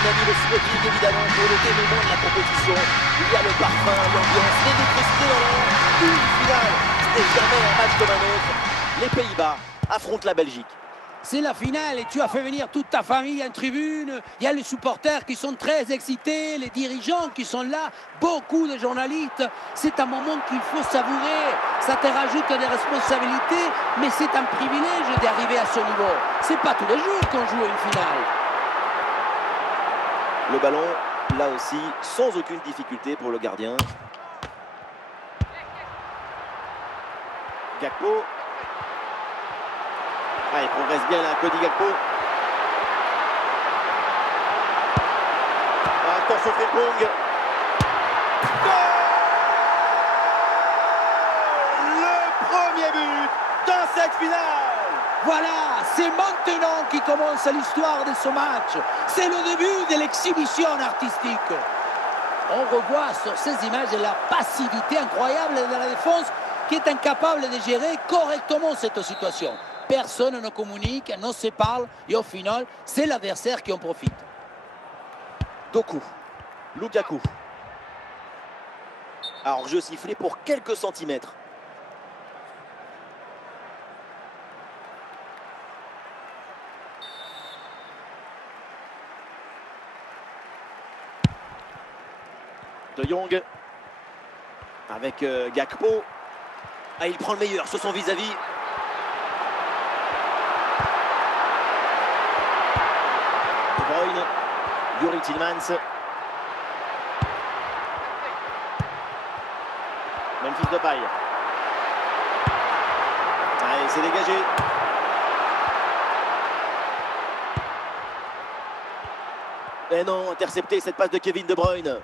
mon ami, le smoking évidemment pour le dénouement de la compétition. Il y a le parfum, l'ambiance, l'électricité dans l'air. Une finale, c'était jamais un match comme un autre. Les Pays-Bas affrontent la Belgique. C'est la finale et tu as fait venir toute ta famille en tribune. Il y a les supporters qui sont très excités, les dirigeants qui sont là, beaucoup de journalistes. C'est un moment qu'il faut savourer. Ça te rajoute des responsabilités, mais c'est un privilège d'arriver à ce niveau. C'est pas tous les jours qu'on joue une finale. Le ballon, là aussi, sans aucune difficulté pour le gardien. Gakpo. Ah, il progresse bien là, Cody Gakpo. Attention Frimpong. Le premier but dans cette finale. Voilà, c'est maintenant qui commence l'histoire de ce match. C'est le début de l'exhibition artistique. On revoit sur ces images la passivité incroyable de la défense qui est incapable de gérer correctement cette situation. Personne ne communique, ne se parle et au final, c'est l'adversaire qui en profite. Doku, Lukaku. Alors, jeu sifflé pour quelques centimètres. De Jong avec Gakpo. Ah, il prend le meilleur sur son vis-à-vis. De Bruyne, Yuri Tillmans. Memphis Depay. Allez, c'est dégagé. Et non, intercepté cette passe de Kevin De Bruyne.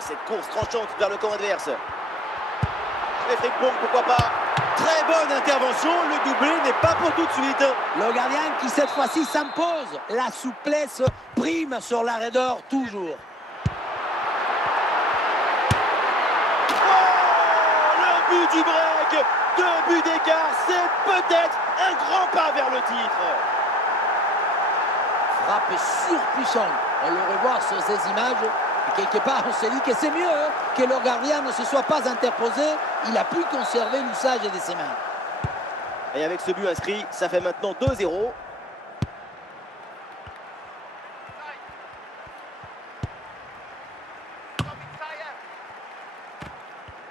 Cette course tranchante vers le camp adverse. Et Frimpong, pourquoi pas. Très bonne intervention, le doublé n'est pas pour tout de suite. Le gardien qui cette fois-ci s'impose. La souplesse prime sur la raideur toujours. Oh, le but du break. 2 buts d'écart, c'est peut-être un grand pas vers le titre. Frappe surpuissante. On le revoit sur ces images. Et quelque part, on se dit que c'est mieux que le gardien ne se soit pas interposé. Il a pu conserver l'usage de ses mains. Et avec ce but inscrit, ça fait maintenant 2-0.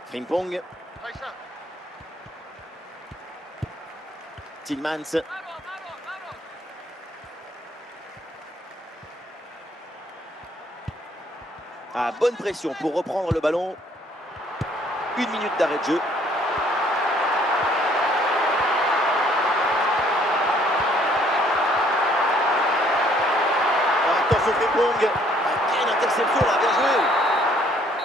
Frimpong. Tillmans. Ah, bonne pression pour reprendre le ballon. 1 minute d'arrêt de jeu. Attention Frimpong. Quelle interception là, bien joué.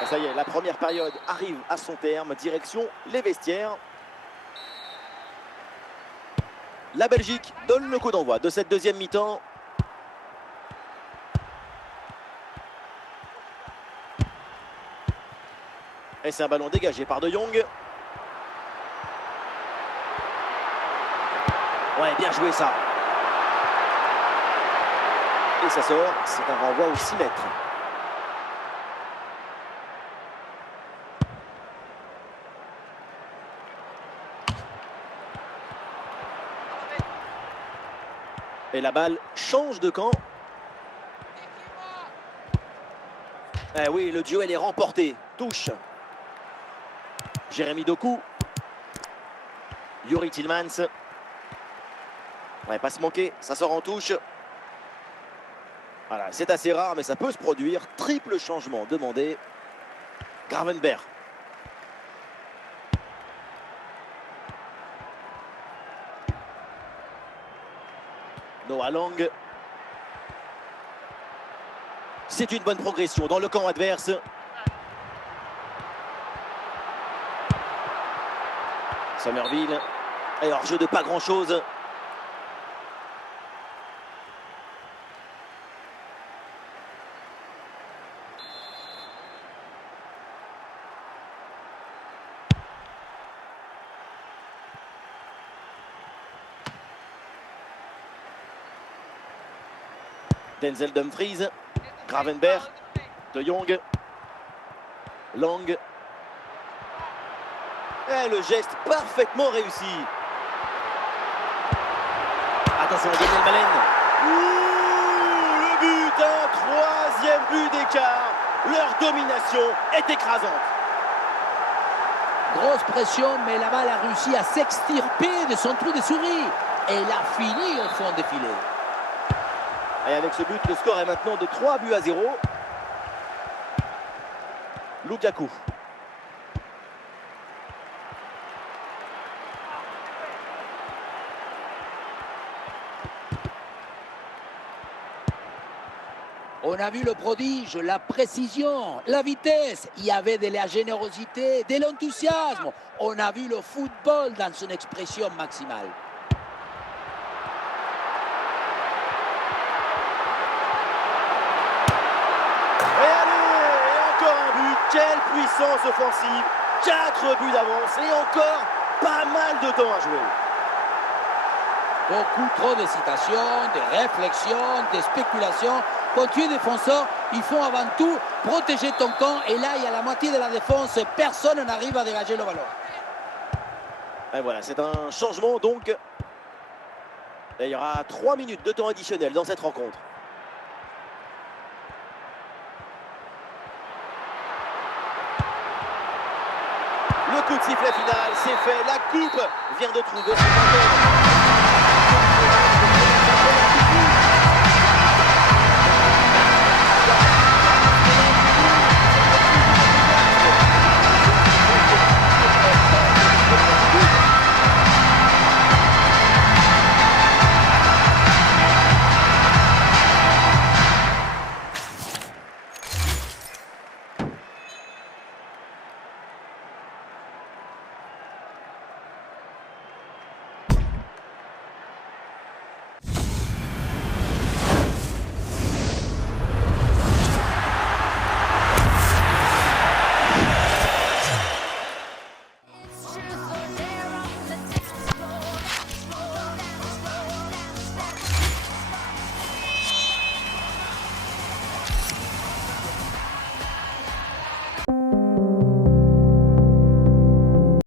Ah, ça y est, la première période arrive à son terme. Direction les vestiaires. La Belgique donne le coup d'envoi de cette deuxième mi-temps. Et c'est un ballon dégagé par De Jong. Ouais, bien joué ça. Et ça sort, c'est un renvoi aux 6 mètres. Et la balle change de camp. Eh oui, le duel est remporté. Touche. Jérémy Doku. Yuri Tillmans. Ouais, pas se manquer, ça sort en touche. Voilà, c'est assez rare, mais ça peut se produire. Triple changement demandé. Gravenberch. Noah Lang. C'est une bonne progression dans le camp adverse. Somerville. Et hors jeu de pas grand chose. Denzel Dumfries, Gravenberch, De Jong, Lang. Et le geste parfaitement réussi. Attention à Daniel Malen. Ouh, le but, un troisième but d'écart. Leur domination est écrasante. Grosse pression, mais la balle a réussi à s'extirper de son trou de souris. Et elle a fini au fond des filets. Et avec ce but, le score est maintenant de 3-0. Lukaku. On a vu le prodige, la précision, la vitesse. Il y avait de la générosité, de l'enthousiasme. On a vu le football dans son expression maximale. Et allez, et encore un but. Quelle puissance offensive. 4 buts d'avance et encore pas mal de temps à jouer. Beaucoup trop d'hésitation, de réflexion, de spéculation. Quand tu es défenseur, il faut avant tout protéger ton camp. Et là, il y a la moitié de la défense. Personne n'arrive à dégager le ballon. Et voilà, c'est un changement donc. Et il y aura 3 minutes de temps additionnel dans cette rencontre. Le coup de sifflet final, c'est fait. La coupe vient de trouver son vainqueur.